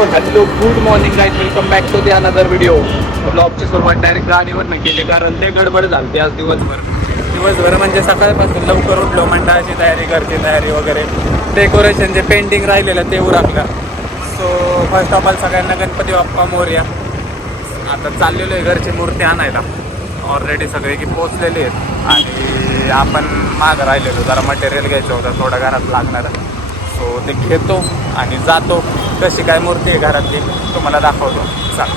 Hello good morning guys, welcome back to the another video. ब्लॉगची सुरुवात direct गाडीवरनं केली कारण ते गडबड झाली आज दिवसभर म्हणजे सकाळपासून लवकर उठलो, मंडळाची तयारी, घरची तयारी वगैरे, डेकोरेशन जे पेंटिंग राहिलेलं ते उरकलं. सो फर्स्ट ऑफ ऑल सगळ्यांना गणपती बाप्पा मोरया. आता चाललेलो आहे घरची मूर्ती आणायला. ऑलरेडी सगळे की पोचलेले आहेत आणि आपण मागं राहिलेलो, जरा मटेरियल घ्यायचं होतं थोडं घरात लागणार. सो ते घेतो आणि जातो. कशी काय मूर्ती आहे घरातली तुम्हाला दाखवतो. चाल.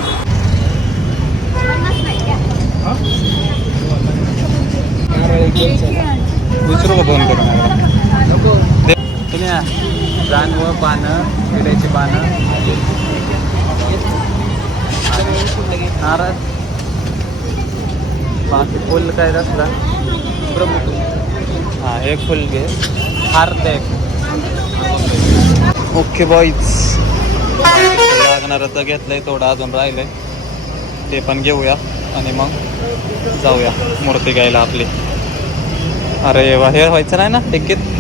दुसरं का फोन करू तुम्ही जानवं पानं, विड्याची पानं, नारळ, बाकी फुल काय असला हां एक फुल घे, हार दे. ओके बॉईज, लागणार तर घेतलंय, थोडं अजून राहिलंय ते पण घेऊया आणि मग जाऊया मूर्ती घ्यायला आपली. अरे वा, हे व्हायचं नाही ना टिकीत.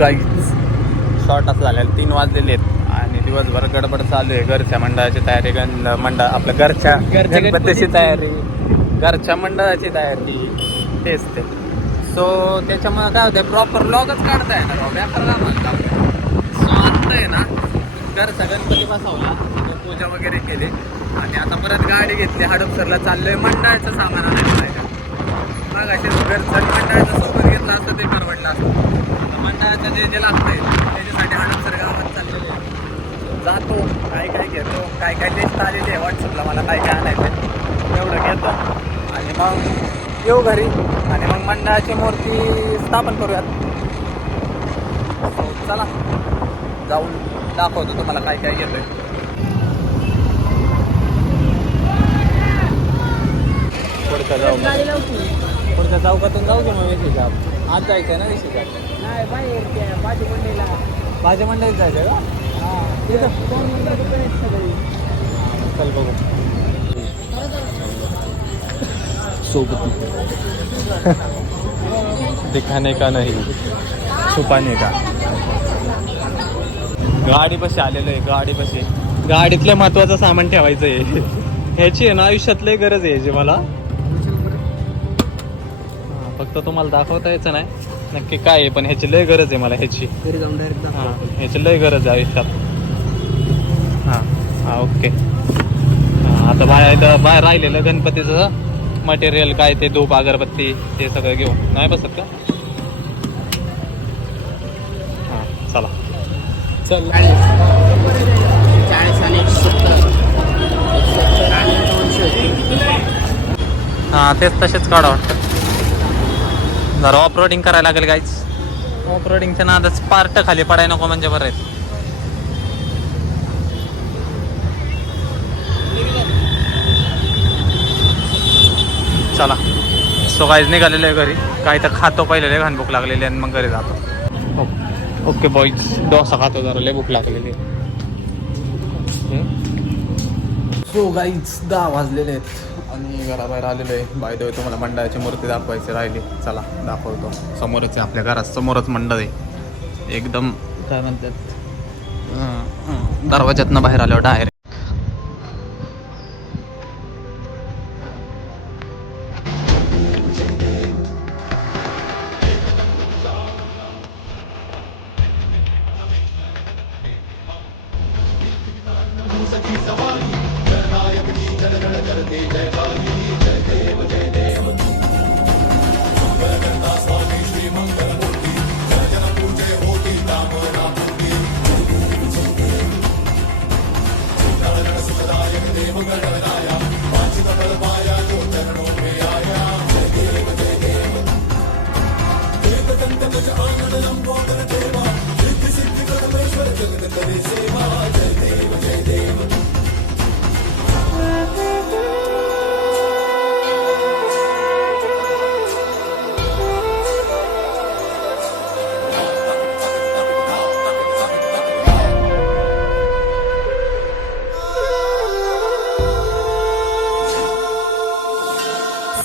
गाईज शॉर्ट असं झालेलं, 3 वाजलेले आहेत आणि दिवसभर गडबड चालू आहे. घरच्या मंडळाची तयारी, आपल्या घरच्या गणपतीची तयारी, घरच्या मंडळाची तयारी, तेच ते. सो त्याच्यामुळे काय होतं, प्रॉपर ब्लॉगच काढता येणार व्यापार म्हणता. सो आता आहे ना घरचा गणपती बसवला, पूजा वगैरे केली आणि आता परत गाडी घेतली, हडपसरला चाललोय मंडळाचं सामान आणायचं आहे. मग असे घरचं मंडळाचं सोबत घेतलं असतं ते परवडलं असतं. मंडळाचं जे जे लागतंय त्याच्यासाठी हडपसर गावात चाललेले जातो. काय काय घेतो, काय काय लिस्ट आलेली आहे व्हॉट्सअपला, मला काय काय आणायचं तेवढं घेतो आणि मग येऊ घरी आणि मग मंडळाची मूर्ती स्थापन करूयात. चला जाऊन दाखवतो तुम्हाला काय काय घेतोय. पुढच्या चौकातून जाऊ की मग वेशीचा आज जायचं आहे ना वेशीचा. नाही बाहेर भाजी मंडईला, भाजी मंडईत जायचं का? हां चल बघू. सोबत दिखाने का नाही छुपाने का. गाडी पाशी आलेलो आहे, गाडी पाशी. गाडीतलं महत्वाचं सामान ठेवायचं आहे. ह्याची आहे ना आयुष्यात लय गरज आहे याची मला. फक्त तुम्हाला दाखवता यायचं नाही नक्की काय आहे, पण ह्याची लय गरज आहे मला ह्याची. हां ह्याची लय गरज आहे आयुष्यात. हां हां ओके. हां आता बाहेर राहिलेलं गणपतीचं मटेरियल काय ते धूप अगरबत्ती ते सगळं घेऊ. नाही बसत का? हां चला. चल. 40 आणि 70 आणि 200. हां तेच तसेच काढा वाटतं. जरा ऑफ रोडिंग करायला लागेल गाईच. ऑफ रोडिंगच्या नादच पार्ट खाली पडाय नको म्हणजे बरं आहे. चला. सो गाईज निघालेलं आहे घरी. काही तर खातो पहिले, लय घाण भूक लागलेली आणि मग घरी जातो. ओके बॉईज, डोसा खातो जरा, लय भूक लागलेली. सो गाईज 10 वाजलेले आहेत आणि घराबाहेर आलेलो आहे. बाय द वे तुम्हाला मंडळाची मूर्ती दाखवायची राहिली. चला दाखवतो. समोरच आहे, आपल्या घरात समोरच मंडळ आहे. एकदम काय म्हणतात, दरवाज्यातनं बाहेर आल्यावर डायरेक्ट.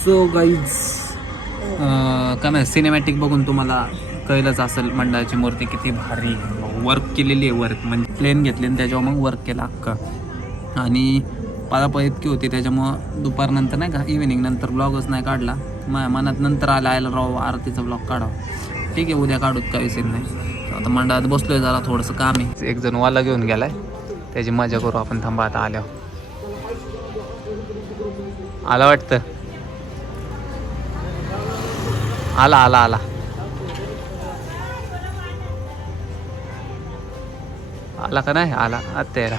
सो गाईज काय माहिती, सिनेमॅटिक बघून तुम्हाला कळलंच असेल मंडळाची मूर्ती किती भारी वर्क केलेली आहे. वर्क म्हणजे प्लेन घेतली आणि त्याच्यावर मग वर्क केलं अख्खं. आणि पळापळ इतकी होती त्याच्यामुळं दुपारनंतर नाही का, इव्हिनिंग नंतर ब्लॉगच नाही काढला. माझ्या मनात नंतर आयला राव आरतीचा ब्लॉग काढावं. ठीक आहे उद्या काढूत, काही सीन नाही. आता मंडळात बसलोय, जरा थोडंसं काम आहे. एक जण वाला घेऊन गेलाय, त्याची मजा करू आपण. थांबा आता आल्यावर. आला वाटतं, आला आला आला आला का नाही आला तेरा.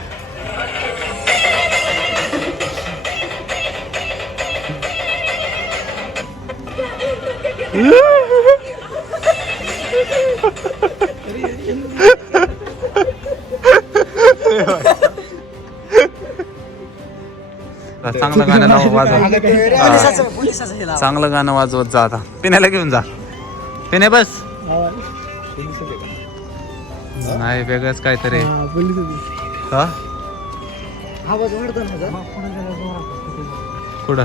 चांगलं गाणं वाजव, चांगलं गाणं वाजवत जा. आता पिण्याला घेऊन जा. पिणे बस. नाही वेगळंच काहीतरी. कुठं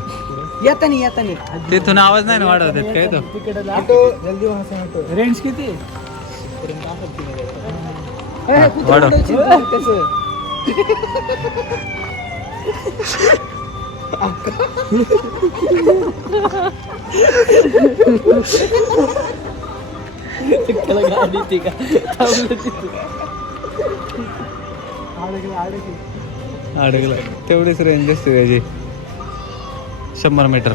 तिथून आवाज नाही ना वाढवत काय तो. रेंज किती वाढव. अडकला तेवढीच रेंज असते त्याची, 100 मीटर.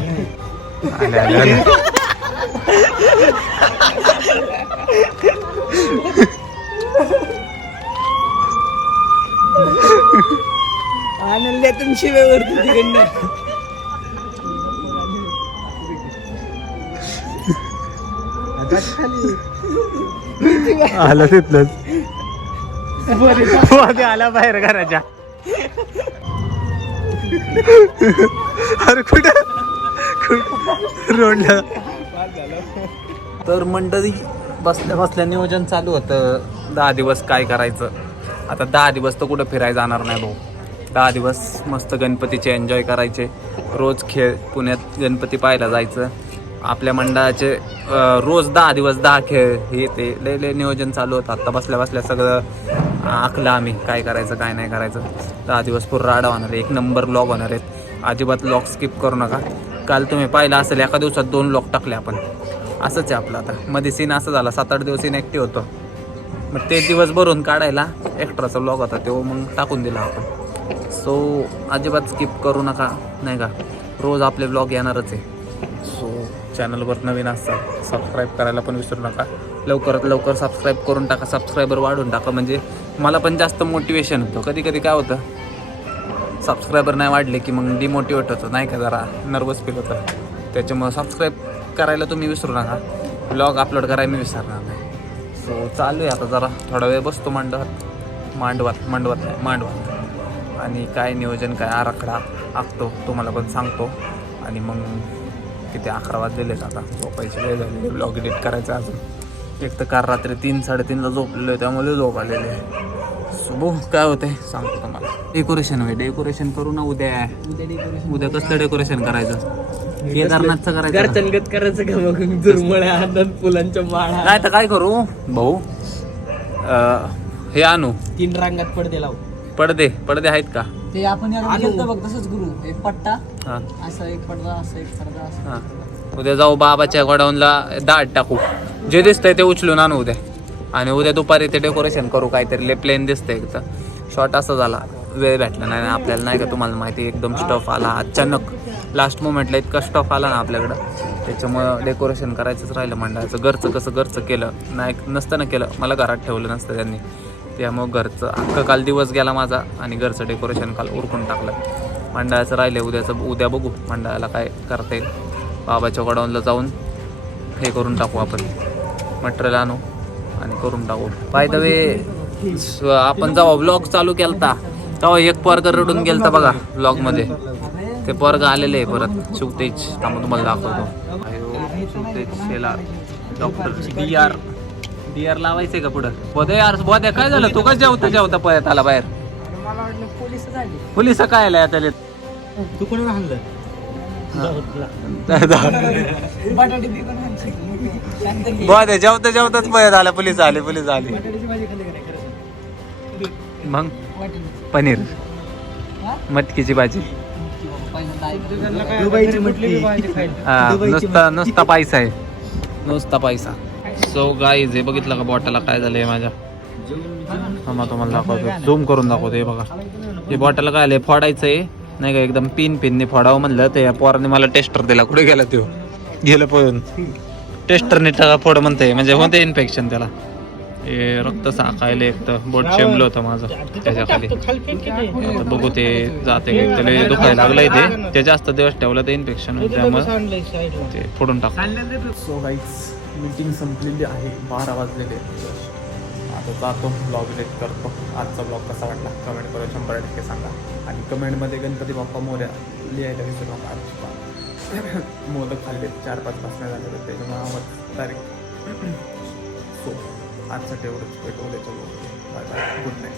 आनंदातून शिव्यावरती तिकडनं आला तिथलंच आला बाहेर घराच्या. अरे कुठं रोडला. तर मंडळी बसल्या बसल्या नियोजन चालू होतं 10 दिवस काय करायचं. आता 10 दिवस तर कुठं फिरायला जाणार नाही भाऊ. 10 दिवस मस्त गणपतीचे एन्जॉय करायचे. रोज खेळ, पुण्यात गणपती पाहायला जायचं. आपल्या मंडळाचे रोज 10 दिवस 10 खेळ, हे ते लय नियोजन चालू होतं. आत्ता बसल्या बसल्या सगळं आखलं आम्ही, काय करायचं काय नाही करायचं. 10 दिवस पूर्ण राडा होणार आहे. 1 नंबर ब्लॉग होणार आहेत. अजिबात ब्लॉग स्किप करू नका. काल तुम्ही पाहिलं असेल, एका दिवसात 2 ब्लॉग टाकले आपण. असंच आहे आपलं. आता मध्ये सीन असं झाला, 7-8 दिवस इनॅक्टिव्ह होतो. मग ते दिवस भरून काढायला एक्स्ट्राचा ब्लॉग होता, तो मग टाकून दिला आपण. सो अजिबात स्किप करू नका नाही का. रोज आपले व्लॉग येणारच आहे. सो चॅनलवर नवीन असतात सबस्क्राईब करायला पण विसरू नका. लवकरात लवकर सबस्क्राईब करून टाका, सबस्क्रायबर वाढवून टाका, म्हणजे मला पण जास्त मोटिवेशन होतं. कधी कधी काय होतं, सबस्क्रायबर नाही वाढले की मग डिमोटिवेट होतं नाही का, जरा नर्वस फील होतं. त्याच्यामुळं सबस्क्राईब करायला तुम्ही विसरू नका. व्लॉग अपलोड करायला मी विसरणार नाही. सो चालू आहे आता जरा थोडा वेळ बसतो मांडवात आणि काय नियोजन काय आराखडा आखतो तुम्हाला पण सांगतो. आणि मग किती 11 वाजलेलेच आता, झोपायची वेळ झालेली. ब्लॉग एडिट करायचं अजून. एक तर कार रात्री 3-3:30ला झोपलेलो आहे, त्यामुळे झोप आलेली आहे. सो काय होते सांगतो तुम्हाला. डेकोरेशन करू ना उद्या कसलं डेकोरेशन करायचं? केदारनाथचं करायचं, घरचंगत करायचं का मग? दुर्मळ्या आनंद फुलांच्या माळा. काय तर काय करू भाऊ, हे आणू 3 रंगात पडदे लावू. पडदे आहेत का? ते आपण बघ तसंच करू. एक पट्टा हां असा, एक पडदा असा, एक पडदा असा. हां उद्या जाऊ बाबाच्या गोडाऊनला दाट टाकू. जे दिसतंय ते उचलून आणू उद्या. आणि उद्या दुपारी ते डेकोरेशन करू काहीतरी. प्लेन दिसतंय एकदम. शॉर्ट असा झाला, वेळ भेटला नाही आपल्याला, नाही का तुम्हाला माहिती, एकदम स्टफ आला अचानक. लास्ट मोमेंटला इतका स्टफ आला ना आपल्याकडं, त्याच्यामुळं डेकोरेशन करायचंच राहिलं मंडळाचं. घरचं केलं नाही, नसतं ना केलं, मला घरात ठेवलं नसतं त्यांनी. त्यामुळं घरचं अख्खा काल दिवस गेला माझा आणि घरचं डेकोरेशन काल उरकून टाकलं. मंडळाचं राहिलं उद्या बघू मंडळाला काय करता येईल. बाबाच्या गोडाऊनला जाऊन हे करून टाकू, आपण मटेरियल आणू आणि करून टाकू. बाय द वे, आपण जेव्हा व्लॉग चालू केलता तेव्हा एक पोरग रडून गेलता बघा व्लॉगमध्ये. ते पोरग आलेले आहे परत, शिवतेज. आम्ही तुम्हाला दाखवतो. शिवतेज शेलार, डॉक्टर डीआर लावायचंय का पुढं? बोद्या काय झालं? तू कसं जेवता पळत आला बाहेर? मला वाटलं पोलिस काय आलाय आता? तू कोणाला हाणलं? बटाटे बी पण हाणशील. बोद्या जेवताच पळत आला. पोलीस आले. बटाट्याची भाजी खाल्ली का नाही खरं सांग? मग वाटेल. पनीर, हा? मटकीची भाजी. दुबईची मटकी. हा, नुसता पैसा आहे, नुसता पैसा. सो गाईज हे बघितलं का बॉटलला काय झालंय माझ्या? तुम्हाला दाखवतो, झूम करून दाखवतो. हे बघा, हे बॉटलला काय आलंय, फोडायचंय नाही का, एकदम पिनने फोडावं म्हणलं. ते या पोराने मला टेस्टर दिला. कुठे गेला तो? गेलं पळून. टेस्टरने फोड म्हणते, म्हणजे होते इन्फेक्शन त्याला. हे रक्त साकायला एक तर बोट शेंबलं होतं माझं त्याच्या खाली. आता बघू ते जाते, त्याला दुखायला लागलंय ते. ते जास्त दिवस ठेवलं तर इन्फेक्शन होतं, त्यामुळे ते फोडून टाकतो. सो गाईज मीटिंग संपलेली आहे, 12 वाजलेले. आता जातो, ब्लॉग एडिट करतो. आजचा ब्लॉग कसा वाटला कमेंट करून 100% सांगा. आणि कमेंटमध्ये गणपती बाप्पा मोरया लिहायला विसरू नका. आजचा मोदक खाल्ले 4-5 तास नाही झाले, त्याच्यामुळे आवाज डायरेक्ट. सो आजसाठी एवढंच. भेटू उद्याच्या blog. Bye bye, good night.